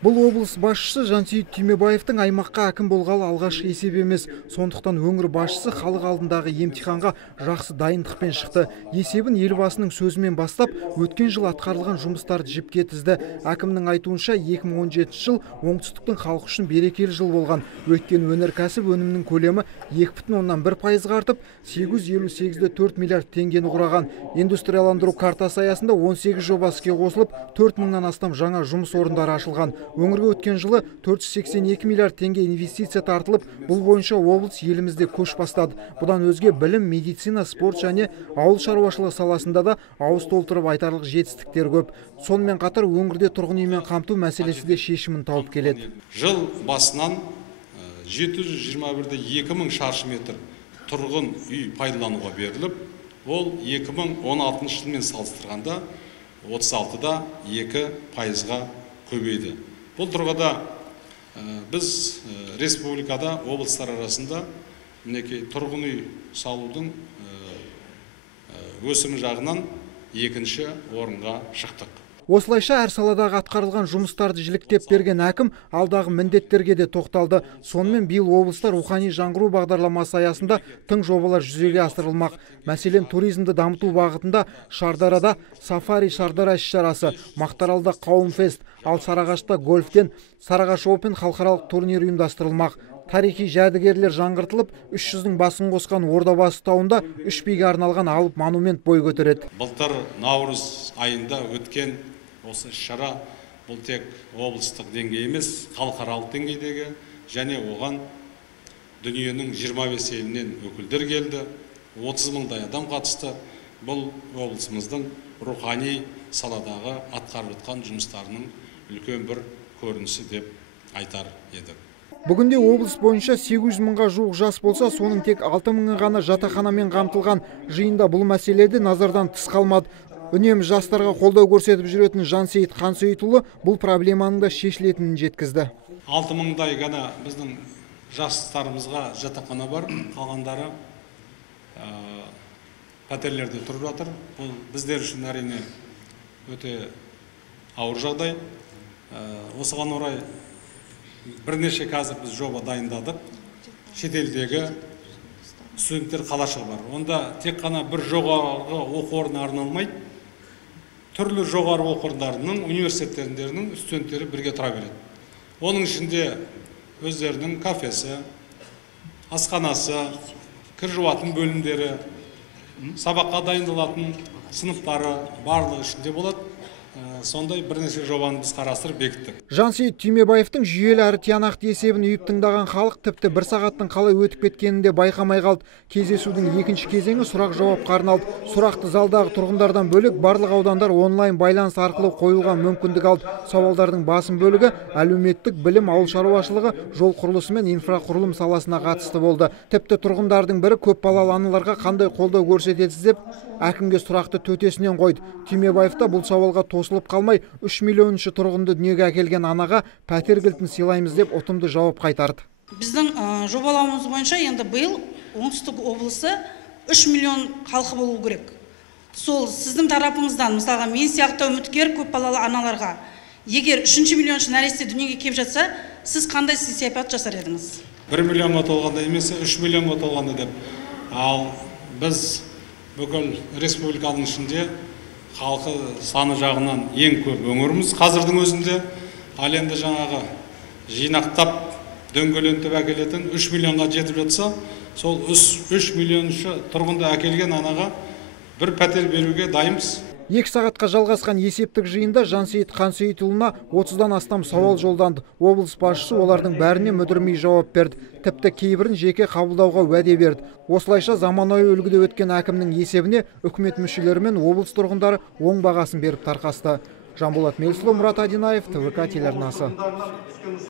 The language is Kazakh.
Бұл облыс басшысы Жансейіт Түймебаевтың аймаққа әкім болғалы алғашқы есеп емес. Сондықтан өңір басшысы халық алдындағы емтиханға жақсы дайындықпен шықты. Есебін елбасының сөзімен бастап, өткен жыл атқарылған жұмыстарды жіпке тізді. Әкімнің айтуынша 2017 жыл оңтүстіктің халық үшін берекелі жыл болған. Өткен өнеркәсіп өнімнің көлемі 2,1% артып, 858,4 миллиард теңгені құраған. Индустрияландыру картасы аясында 18 жоба іске қосылып, 4 мыңнан астам жаңа жұмыс орындары ашылған. Өңірге өткен жылы 482 миллиард теңге инвестиция тартылып, бұл бойынша облыс елімізде көш бастады. Бұдан өзге білім, медицина, спорт және ауыл шаруашылығы саласында да ауыз толтырып айтарлық жетістіктер көп. Сонымен қатар өңірде тұрғын үймен қамту мәселесі де шешімін тауып келеді. Жыл басынан 721-де 2000 шаршы метр тұрғын үй пайдалануға беріліп, ол 2016 жылмен салыстырғанда 36-да 2%-ға көбейді. Бұл тұрғыда біз республикада облыстар арасында тұрғын үй салудың өсімі жағынан екінші орынға шықтық. Осылайша әр саладағы атқарылған жұмыстарды жіліктеп берген әкім алдағы міндеттерге де тоқталды. Сонымен биыл облыста рухани жаңғыру бағдарламасы аясында тың жобалар жүзеге асырылмақ. Мәселен, туризмді дамыту бағытында Шардарада Сафари Шардара іс-шарасы, Мақтаралда Қауымфест, ал Сарыағашта гольфтен Сарыағаш Опен халықаралық турнир ұйымдастырылмақ. Тарихи жәдігерлер жаңғыртылып, 300-дің басын қосқан Ордабасы тауында 3 биге арналған алып монумент бой көтереді. Былтыр наурыз айында өткен осы шара бұл тек облыстық деңгей емес, халықаралық деңгейдегі және оған дүниенің 25 елінен өкілдер келді. 30 мыңдай адам қатысты. Бұл облысымыздың рухани саладағы атқарып жатқан жұмыстарының үлкен бір көрінісі деп айтар едік. Бүгінде облыс бойынша 800 мыңға жуық жас болса, соның тек 6 мыңы ғана жатақханамен қамтылған. Жиында бұл мәселеде назардан тыс қалмады. Үнемі жастарға қолдау көрсетіп жүретін Жансейіт Қансейітұлы бұл проблеманың да шешілетінін жеткізді. 6 мыңдай ғана біздің жастарымызға жатақхана бар, қалғандары пәтерлерде тұрып жатыр. Бұл біздер үшін әрине өте ауыр жағдай. Осыған орай бірнеше қазір біз жоба дайындадық. Шетелдегі студенттер қалашығы бар. Онда тек қана бір жоғарғы оқу орны арналмайды. Түрлі жоғары оқу орындарының, университеттерінің студенттері бірге тұра береді. Оның ішінде өздерінің кафесі, асханасы, кір жуатын бөлімдері, сабаққа дайындалатын сыныптары барлығы ішінде болады. Сондай бірнеше жобаны біз қарастырып бекіттік. Жансейіт Түймебаевтың жүйелі әрі тиянақты есебін үйіп тыңдаған халық тіпті бір сағаттың қалай өтіп кеткенін де байқамай қалды. Кездесудің екінші кезеңі сұрақ-жауапқа арналды. Сұрақты залдағы тұрғындардан бөлек барлық аудандар онлайн байланыс арқылы қойылған мүмкіндік алды. Сауалдардың басым бөлігі әлеуметтік, білім, ауыл шаруашылығы, жол құрылысы мен инфрақұрылым саласына қатысты болды. Тіпті тұрғындардың бірі көпбалалы аналарға қандай қолдау көрсетесіз деп әкімге сұрақты төтесінен қойды. Түймебаев та бұл сауалға тосылып қалмай 3 миллионыншы тұрғынды дүниеге әкелген анаға пәтер кілтін сыйлаймыз деп ұтымды жауап қайтарды. Біздің жобалауымыз бойынша енді биыл оңтүстік облысы 3 миллион халқы болу керек. Сол сіздің тарапыңыздан, мысалға мен сияқты үміткер көпбалалы аналарға егер 3 миллионшы нәресте дүниеге келіп жатса, сіз қандай сый-сияпат жасар едіңіз? 1 миллионға толғанда емес, 3 миллионға толғанда деп. Ал біз бүкіл республиканың ішінде халқы саны жағынан ең көп өңіріміз қазірдің өзінде. Ал енді жаңағы жинақтап дөңгелентіп әкелетін 3 миллионға жетіп жатса, сол 3 миллионшы тұрғынды әкелген анаға бір пәтер беруге дайынбыз. 2 сағатқа жалғасқан есептік жиында Жансейіт Қансейітұлына 30-дан астам сауал жолданды. Облыс басшысы олардың бәріне мүдірмей жауап берді. Тіпті кейбірін жеке қабылдауға уәде берді. Осылайша заманауи үлгіде өткен әкімнің есебіне үкімет мүшелері мен облыс тұрғындары оң бағасын беріп тарқасты. Жанболат Мелсұлы, Мұрат Адинаев, ТВК телеарнасы.